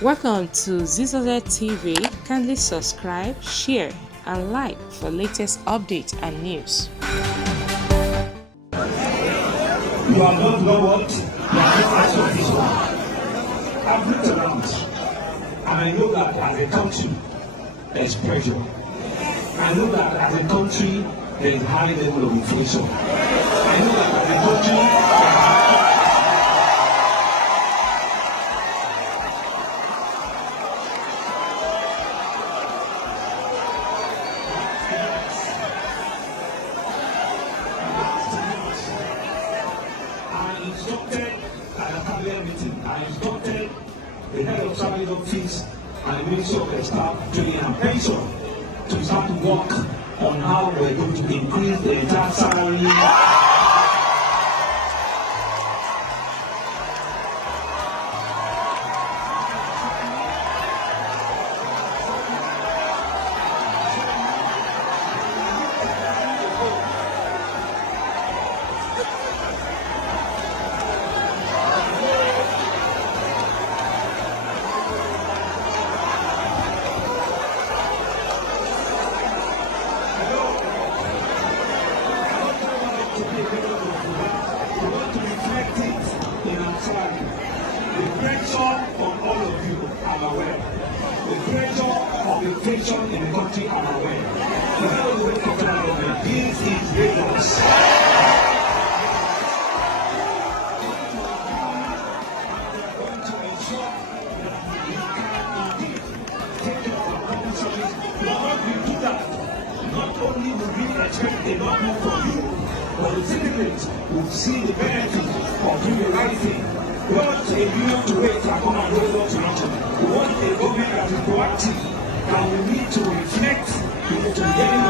Welcome to Zisodel TV. Kindly subscribe, share, and like for latest updates and news. You are not what? You are not as of this one. I've looked around and I know that as a country there is pressure. I know that as a country there is high level of inflation. I know that as a country I instructed at a cabinet meeting, I instructed the head of service office and the Ministry of Staff Training and Pension to start to work on how we're going to increase the entire salary. We want to reflect it in our salary. The pressure on all of you, I'm aware. The pressure of inflation in the country, I'm aware. We're not going to wait for federal government. This is Lagos. Want to ensure that we can indeed take care of our public service. Because we do that, not only will we expect a lot more from you, but the citizens will see the benefit of doing the right thing. We want a union to wait and come and hold on to nothing. We want a government that is proactive, and we need to reflect, we need to be getting